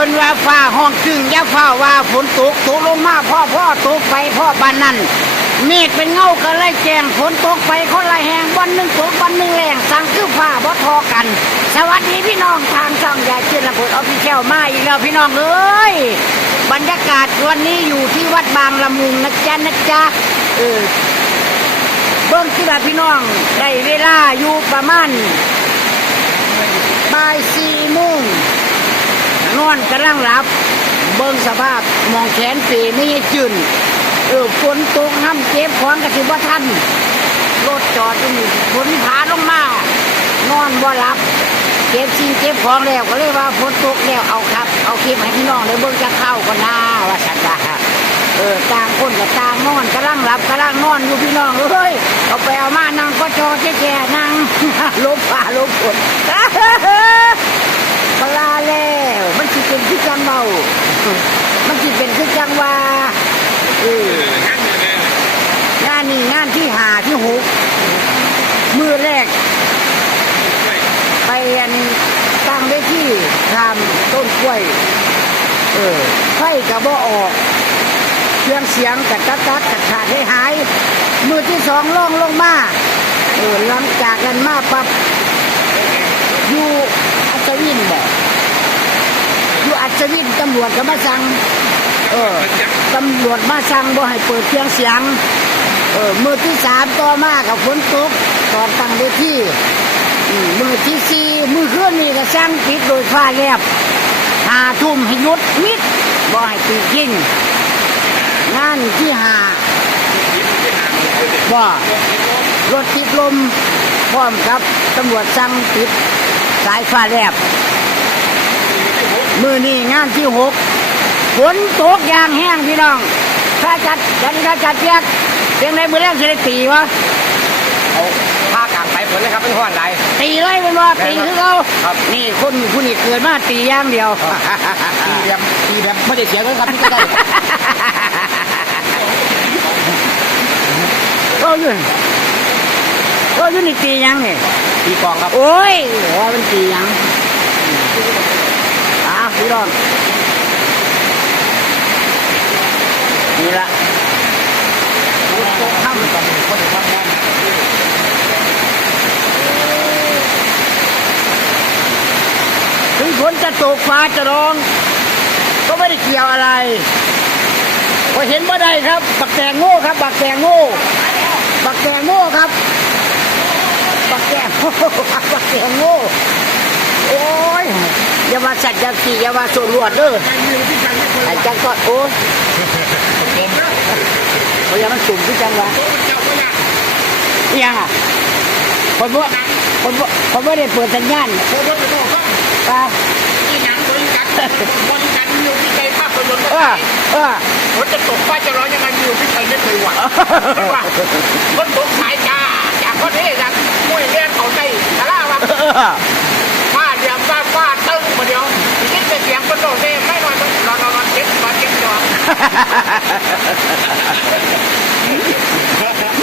พิ่นว่าฟ้าห้องจึงย่าฟ้าว่าฝนตกตกลงมาพ่อพ่อตกไปพ่อบ้านนั้นเมฆเป็นเงาก็เลยแจงฝนตกไปคนละแหงวันหนึ่งตกวันหนึ่งแรงสั่งคือฟ้าบ่ทอกัน สวัสดีพี่น้องทางช่องยายเชื่นระเบิดออฟฟิเชียลมาอีกแล้วพี่น้องเอ้ยบรรยากาศวันนี้อยู่ที่วัดบางละมุงนะจ๊ะนะจ๊ะเออเบิ้งที่ว่าพี่น้องได้เวลาอยู่ประมาณบ่ายสี่โมง นอนกำลังหลับ เบิ่งสภาพมองแขนเปไม่ให้จืนเออฝนตกน้ำเจ็บของกระสิบ่าทันรถจอดอยู่นี่ฝนผาลงมานอนบ่หลับเก็บสิ่งเก็บของแล้วก็เลยว่าฝนตกแล้วเอาครับ เอาคลิปให้พี่น้องได้เบิ่งจะเข้าก็น่าว่าสันว่าเออต่างคนกับต่างนอนกำลังหลับกำลังนอนอยู่พี่น้องเอ้ยเอาไปเอามานั่งก็จอแก่ๆนั่งลบฟ้าลบฝนปลาแล้วมัน เป็นคือจังเมามันสิเป็นคือจังว่าเอองานนี้งานที่หาที่หกมือแรก ไปอันตั้งไว้ที่ทำต้นกล้วย เออไฟกระบอออกเครื่องเสียงกัดตัดตัดกัดขาดให้หาย มือที่สองล่องลงมาเออหลังจากกันมาปับอยู่อัศวินบอ กอยู่อัศวินตำรวจก็มาสั่งเออตำรวจมาสั่งบ่ให้เปิดเครื่องเสียงเออมือที่สามต่อมากับฝนตกตอนตั้งเวทีอืมมือที่สี่มือเคลื่อนนี่ก็สั่งปิดโดยฟ้าแลบหาทุ่มให้หยุดมิดบ่ให้ตีกิ้งงานที่หาบ่รถติดลมพร้อมครับตำรวจสั่งปิดสายฟ้าแลบ มือนี่งานที่หกฝนตกอย่างแห้งพี่น้องถ้าจัดจัดถ้าจัดเปียกเพียงในมือแรกจะได้ตีวะเอาผ้ากางสายฝนเลยครับเป็นห้อนไรตีเลยเป็นว่าตีคือเขาครับนี่คนผู้นี้เกิดมาตีอย่างเดียวตีแบบตีแบบไม่ได้เสียเงินครับที่ก็ได้ก็อยืนก็อยืนนี่ตีหยังนี่ตีกองครับโอ้ยว่ามันตีหยังอะ พี่น้องนี่ละฝนตกค่ำต้องมีคนทำงานถึงฝนจะตกฟ้าจะร้อง ก็ไม่ได้เกี่ยวอะไรพอเห็นว่าได้ครับ บักแตงโง่ครับ บักแตงโง่บักแตงโง่ครับ บักแตงโง่ครับบักแตงโง่โอ้ย อย่ามาสัตว์อย่าขี่อย่ามาส่วนรวดเด้อไอ้จังก็โอ้ยเพราะยังมันสุ่มที่จังวะนี่ยังอะคนว่าคนว่าคนว่าได้เปิดสัญญาณโคตรเป็นโลกครับตาที่งานบริการบริการอยู่ที่ใจภาพยนตร์เออเออฝนจะตกฟ้าจะร้อนยังไงอยู่ที่ใจไม่เคยหวั่นว่าฝนตกสายจ้าจากประเทศจากมวยเลี้ยงเขาใจตะล่าว่าเออฟ้าเดียวฟ้าฟ้าตึ้งมาเดียวยิ่งแต่เสียงคน โดดเต้ไม่นอนนอนนอนเจ็บมาเจ็บจอ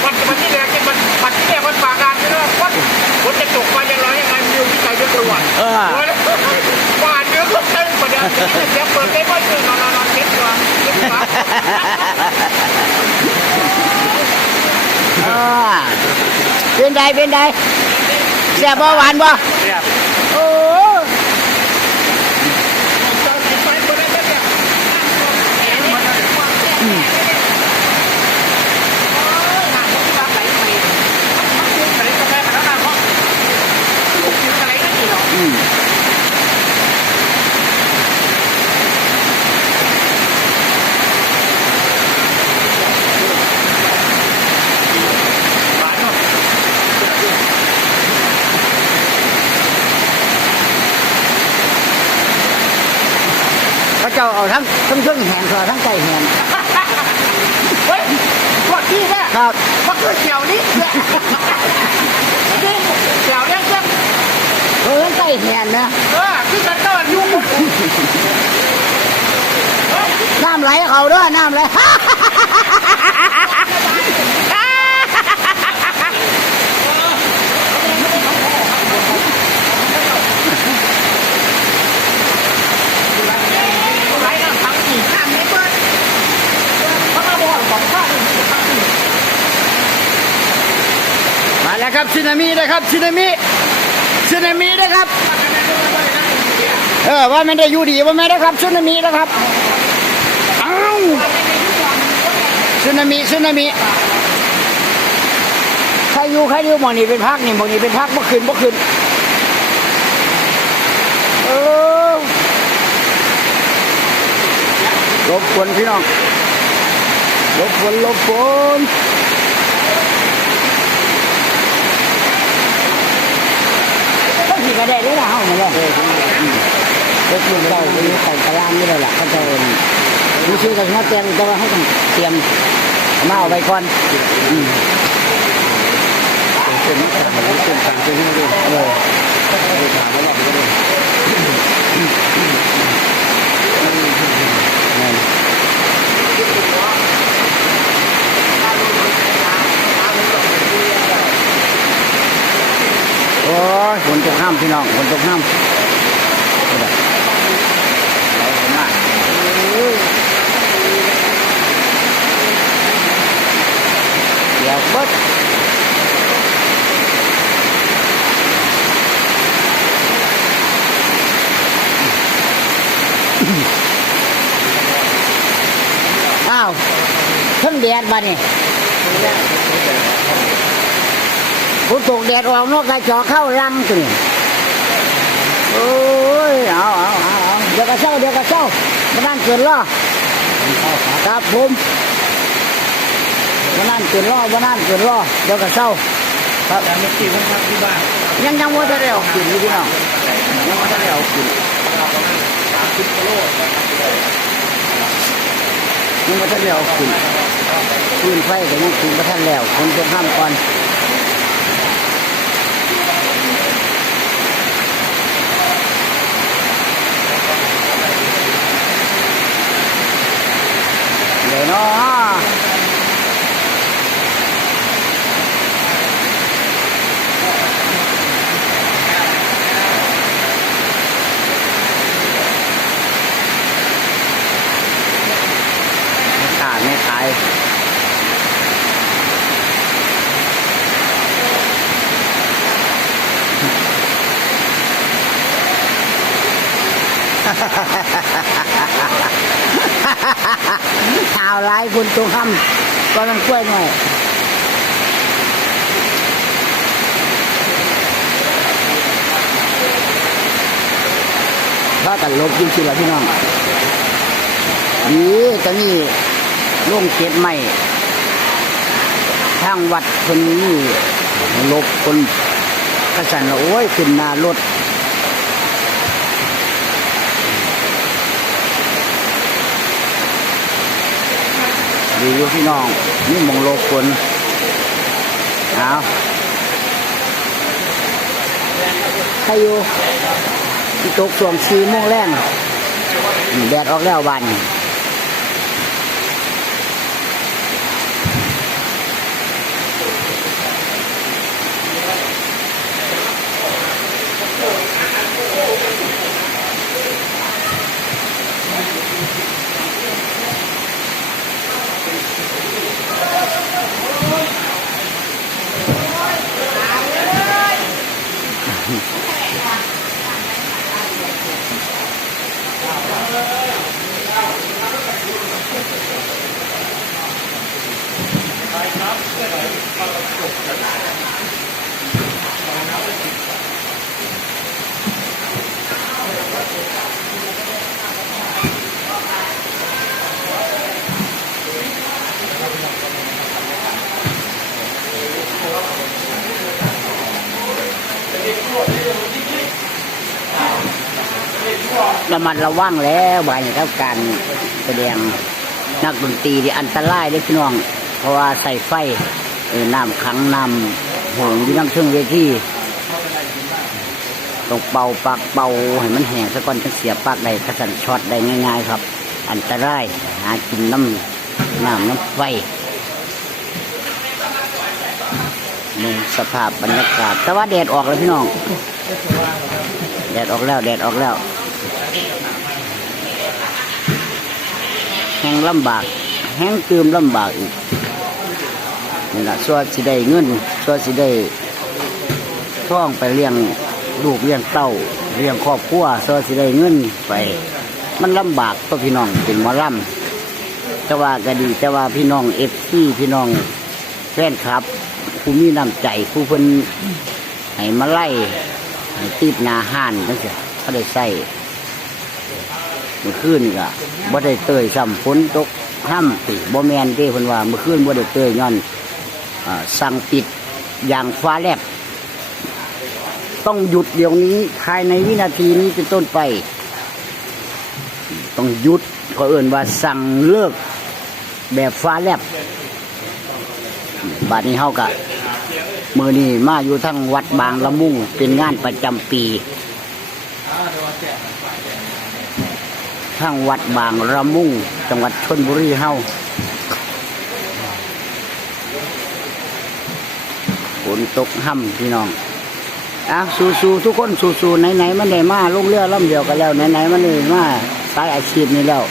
มันมันที่แรกมันมันที่แรกมันปากการใช่ไหมว่าฝนจะตกฟ้าจะร้อนยังไงอยู่ที่ใจไม่เคยหวั่นเออว่าเนื้อก็เต้นประเดี๋ยวเสียงเปิดได้ไม่ตื่นนอนนอนเจ็บจอเจ็บขาเป็นไดเป็นไดแซ่บบ่หวานบ่เนี่ยโอ้ เขาเจ้าเอาทั้งทั้งเครื่องแหงเขาทั้งไก่แหงเฮ้ยพวกที่เนี่ยครับมันคือเกี่ยวนิดเนี่ยนี่เกี่ยวเนี่ยจะเออทั้งไก่แหงนะเออคือกันต้อนยุ่งน้ำไหลเขาเด้วยน้ำไหล นะครับสึนามินะครับสึนามิสึนามินะครับเออว่าไม่ได้อยู่ดีว่าไม่ได้ครับสึนามินะครับเอ้าสึนามิสึนามิใครอยู่ใครอยู่หมองนี้เป็นพักนี่หมองนี้เป็นพักเมื่อคืนเมื่อคืนเออรบกวนพี่น้องรบกวนรบกวน ก็ขี่กระเด็นเลยนะเฮามาเลยรถลุงเราไปใส่กระลางนี่เลยล่ะเขาจะมีชื่อกันมาเตรียมแต่ว่าให้ต้องเตรียมมาเอาไปก่อนเป็นนักข่าวเป็นทางเป็นที่ด้วยเออถามแล้วเราก็ได้ โอ้ยฝนตกห้ามพี่น้องฝนตกห้ามเดี๋ยวเบิดอ้าวเพิ่งแดดบ้านี่ย ฝนตกแดดออกนอกกระจอกเข้ารังตัวนี่โอ้ยเอาเอาเอาเอาเดี๋ยวก็เศร้าเดี๋ยวก็เศร้ามานั่นเกินล่อครับผมมานั่นเกินล่อมานั่นเกินล่อเดี๋ยวก็เศร้าครับแต่เมื่อกี้ผมพักที่บ้านยังยังว่าจะได้ออกกินอยู่พี่น้องยังว่าจะได้ออกกินยังว่าจะได้ออกกินปืนไฟก็ยังกินมาท่านแล้วคนจะห้ามก่อน เดี๋ยวเนาะไม่ขาดไม่ขาย ข่าวร้าย คุณตัวคำก็ต้องช่วยหน่อยว่ากันลบจริงๆแล้วพี่น้องดีตอนนี้ลงเก็บใหม่ทางวัดคนนี้ลบคนกระสันว่าโอ้ยขึ้นนารถ ดีอยู่พี่น้อง นี่มองโลกคนเอาใครอยู่ที่ตกช่วงสี่โมงแรงแดดออกแล้ววัน ระมัดระวังแล้วบ่ายนี้ครับการแสดงนักดนตรีที่อันตรายเลยพี่น้อง เพราะว่าใส่ไฟเออน้ำขังน้ำหงอยู่น้ำเชิงเวทีต้องเป่าปากเป่าให้มันแห้งซะก่อนจะเสียปากได้กระสันช็อตได้ง่าย ๆ ครับ อันตรายหากินน้ำน้ำน้ำไฟดูสภาพบรรยากาศแต่ว่าแดดออกแล้วพี่น้อง แดดออกแล้วแดดออกแล้ว ห้งลำบาก แห้งตืมลำบากอีกนี่แหละส่วนสิได้เงินส่วนสิได้ท่องไปเลี้ยงลูกเลี้ยงเต้าเลี้ยงครอบครัวสื้อสิได้เงินไป มันลำบากตัวพี่น้องเป็นหมอลำแต่ว่าก็ดีแต่ว่าพี่น้องเอฟซีพี่น้องแฟนคลับผู้มีน้ำใจผู้เพิ่นให้มาไล่ให้ตีบหนาห้านนั่นสิเขาได้ใส่ มื่อคืนนี่ก็บ่ได้เตยซ้ำฝนตกห้ำติบ่แมนเด้เพิ่นว่าเมื่อคืนบ่ได้เตยย้อนอ่าสั่งปิดอย่างฟ้าแลบต้องหยุดเดี๋ยวนี้ภายในวินาทีนี้เป็นต้นไป ต้องหยุดก็เอื่นว่าสั่งเลิกแบบฟ้าแลบบัดนี้เฮากะมือนี้มาอยู่ทั้งวัดบางละมุ่งเป็นงานประจำปี ทั้งวัดบางละมุ่ง จังหวัดชนบุรีเฮาฝนตกห่ำพี่น้องอะสู้ๆทุกคนสู้ๆไหนๆมันได้มาลงเรือลำเดียวกันแล้วไหนๆมันได้มาสายอาชีพนี้แล้ว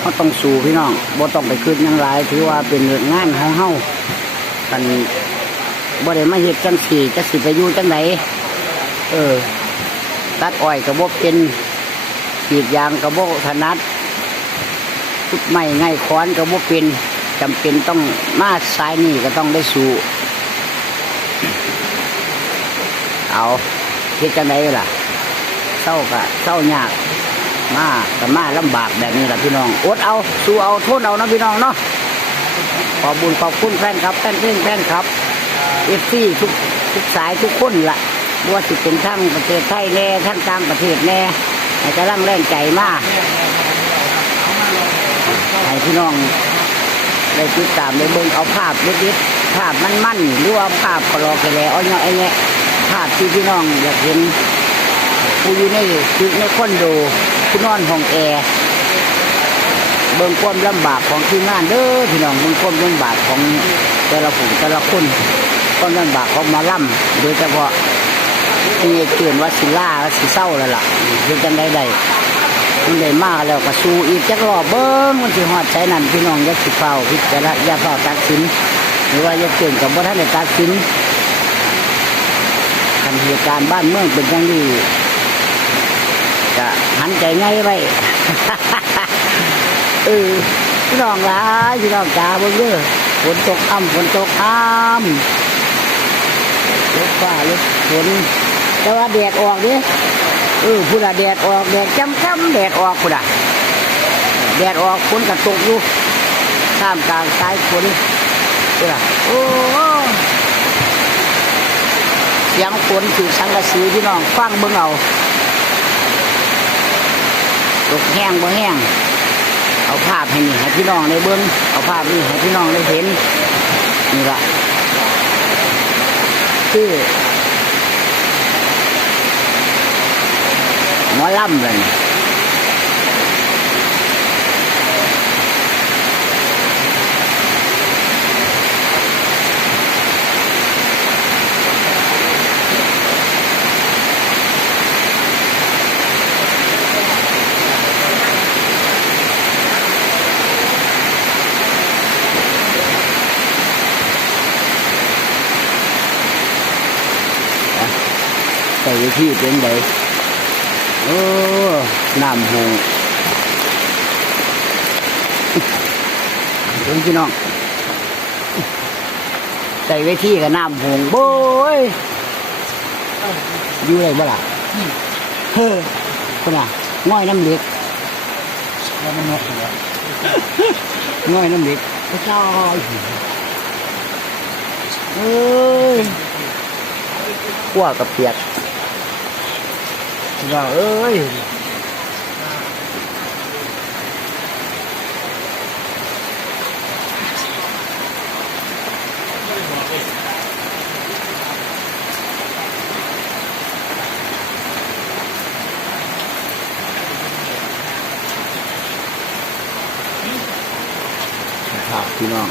เขาต้องสู้พี่น้องบ่ต้องไปคืนยังหลายถือว่าเป็นงานของเฮากันบ่ได้มาเฮ็ดจังสี่จะสิไปอยู่จังไหนเออ ตัดอ้อยกับบ่เป็น กรีดยางกับบ่ถนัดพุดไม้ไงค้อนกับบ่เป็นจำเป็นต้องมาสายนี่ก็ต้องได้สู้เอาเฮ็ดจังไดล่ะเศร้ากะเศร้ายากมาก็มาลำบากแบบนี้ล่ะพี่น้องอดเอาสู้เอาทนเอานะพี่น้องเนาะขอบบุญขอบคุณแฟนครับแฟนเพลงแฟนครับเอฟซีทุกทุกสายทุกคนละบ่ว่าสิเป็นทั้งประเทศไทยแน่ทั้งต่างประเทศแน่ ให้กำลังแรงใจมากให้พี่น้องได้ติดตามได้เบิ่งเอาภาพเล็กๆภาพมันๆหรือว่าภาพกระลอกกระแลอ้อยไอ้เงี้ยภาพที่พี่น้องอยากเห็นผู้อยู่ในตึกในคอนโดผู้นอนห้องแอร์เบิ่งความลำบากของทีมงานเด้อพี่น้องเบิ่งความลำบากของแต่ละผู้แต่ละคนความลำบากของมาล่ำโดยเฉพาะ ที่เตือนว่าสิล่าสิเศร้าแล้วล่ะเฮ็ดจังได้ได้มันได้มากแล้วก็สู้อีกจักรอบเบิ่งมันสิฮอดใจนั่นพี่น้องอย่าสิเฝ้าพิจารณาอย่าเฝ้าตัดสิน หรือว่าอย่าเก่งกับบ่ทันได้ตัดสินคันเหตุการณ์บ้านเมืองเป็นจังนี้จะหันใจง่ายไปเออพี่น้องลายพี่น้องจ๋าบิ่งเด้อฝนตกอ้ำฝนตกอ้ำรถฟ้ารถฝน แต่ว่าแดดออกเด้เออพุ่นอะแดดออกแดดจำจำแดดออกพุ่นอะแดดออกฝนก็ตกอยู่ท่ามกลางสายฝนพุ่นอะโอ้เสียงฝนถือสังกะสีพี่น้องฟังเบิ่งเอาตกแห้งบ่แห้งเอาภาพให้นี่ให้พี่น้องได้เบิ้งเอาภาพนี่ให้พี่น้องได้เห็นนี่ละคือ หมอลำเลยใส่ไว้ที่เป็นไดโอ้ น้ำหงเพิ่งพี่น้องใส่ไว้ที่กับน้ำหงโบ้ยอยู่ไรบ่ล่ะเฮ้อคนน่ะง่อยน้ำเหล็กแล้วมันนกเหรอง่อยน้ำเหล็กพระเจ้าเอ้ยขั้วกับเปียกพี่น้องเอ้ย พี่น้อง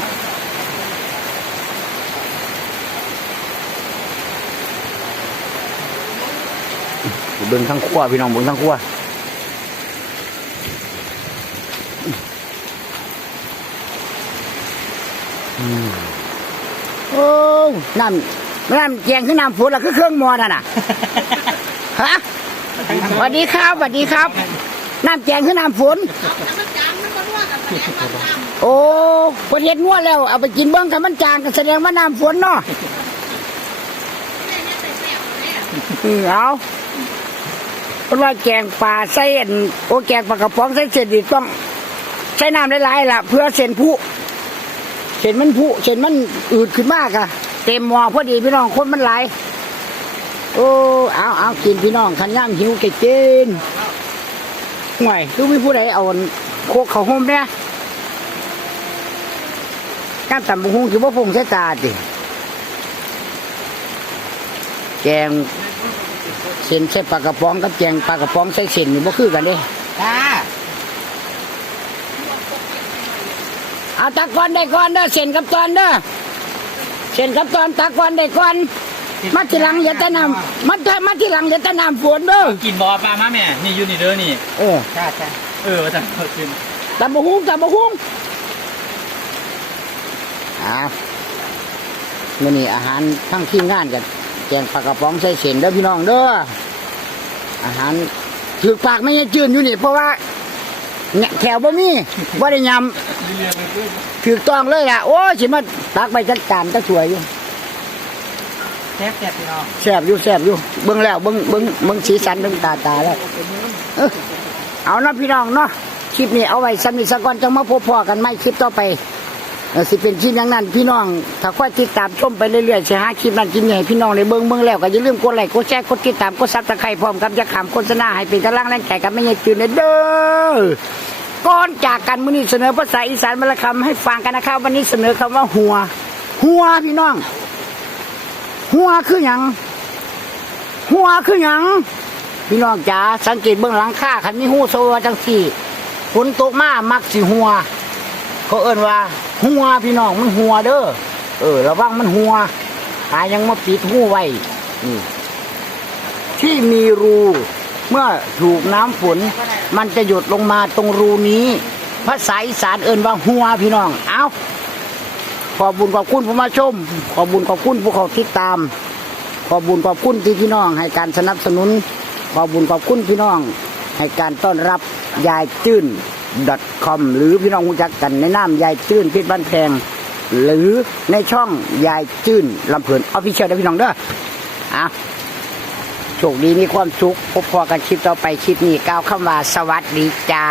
เบิ่งทั้งขั้วพี่น้องเบิ่งทั้งขั้วอืมโอ้นั่นน้ำแกงคือน้ำฝนล่ะคือเครื่องหมอน่ะน่ะฮะสวัสดีครับสวัสดีครับ น้ำแกงคือน้ำฝนโอ้ประเทศงัวแล้ว เอาไปกินเบิ้งกับมันจางก็แสดงว่าน้ำฝนเนาะอือเอาเพราะว่าแกงปลาใส่อันโอ้แกงปลากระป๋องใส่เศษดิต้อง ใช้น้ำหลายๆล่ะ เพื่อเส้นผู้เส้นมันผู้เส้นมันอืดขึ้นมากอะเต็มหม้อพอดีพี่น้องคนมันหลายโอ้เอาเอากินพี่น้องขันย่ามหิวเกกิน ห่วยดูมีผู้ใดเอาอันโคกเขาวห่มเนี่ยการตำบุหุงคือว่าพงใช้ตาติแกงเส้นใส่ปลากระป๋องกับแกงปลากระป๋องใส่เส้นนี่บ่คือกันเด้จ้าเอาตักก่อนได้ก่อนเด้อเส้นกับตอนเด้อเส้นกับตอนตักก่อนได้ก่อน มาทีหลังอย่าแต่น้ำมาแต่มาทีหลังอย่าแต่น้ำฝนเด้อกินบอปลามาแม่ นี่อยูนี่เด้อนี่ เออจ้าจ้าเออว่าจะเกิดขึ้นตำบุหุงตำบุหุงอ้าวมื่อนี้อาหารทั้งทีมงานกันแกงปลากระป๋องใส่เส้นเด้อพี่น้องเด้ออาหารถือปากไม่ใช่จืนอยู่นี่เพราะว่าเนี่ยแถวบ่มีบ่ได้ยำถือต้องเลยล่ะโอ้ยสิมาตักไปจัดการตะสวยอยู่ แซ่บแซ่บพี่น้องแซ่บอยู่แซ่บอยู่เบิ่งแล้วเบิ่งเบิ่งเบิ่งสีสันเบิ่งตาตาแล้วเอ้อเอานะพี่น้องเนาะคลิปนี้เอาไว้สำนิสก่อนจังมาพบพอกันไหมคลิปต่อไปเออสิเป็นคลิปอย่างนั้น พี่น้องถ้าค่อยติดตามชมไปเรื่อยๆสิหาคลิปนั้นคลิปนี้ให้พี่น้องได้เบิ่งเบิ่งแล้วก็อย่าลืมกดไลค์กดแชร์กดติดตามกดซับสไครต์พร้อมกับจะขำโฆษณาให้เป็นกำลังแรงใจกันไม่ใช่จืดเด้อก่อนจากกันมื้อนี้เสนอภาษาอีสานมาละคำให้ฟังกันนะครับ วันนี้เสนอคำว่าหัว หัวพี่น้อง หัวคือหยังหัวคือหยังพี่น้องจ๋าสังเกตเบื้องหลังค่าคันนี้หูโซวจังสี่ฝนตกมามักสิหัว เขาเอิ้นว่า หัวพี่น้องมันหัวเด้อเออระวังมันหัวตายังมาปิดหูไว้นี่ที่มีรูเมื่อถูกน้ำฝน มันจะหยดลงมาตรงรูนี้ภาษาอีสานเอิ้นว่าหัวพี่น้อง เอา ขอบุญขอบคุณผู้มาชม ขอบุญขอบคุณผู้เขาติดตาม ขอบุญขอบคุณที่พี่น้องให้การสนับสนุน ขอบุญขอบคุณพี่น้อง ให้การต้อนรับยายจื้น .com หรือพี่น้องรู้จักกันในนามยายจื้นพชรบ้านแพง หรือในช่องยายจื้นลำเพลินออฟฟิเชียลได้พี่น้องเด้ออะโชคดีมีความสุขพบพอกันคลิปต่อไปคลิปนี้ก้าวคำว่าสวัสดีจ้า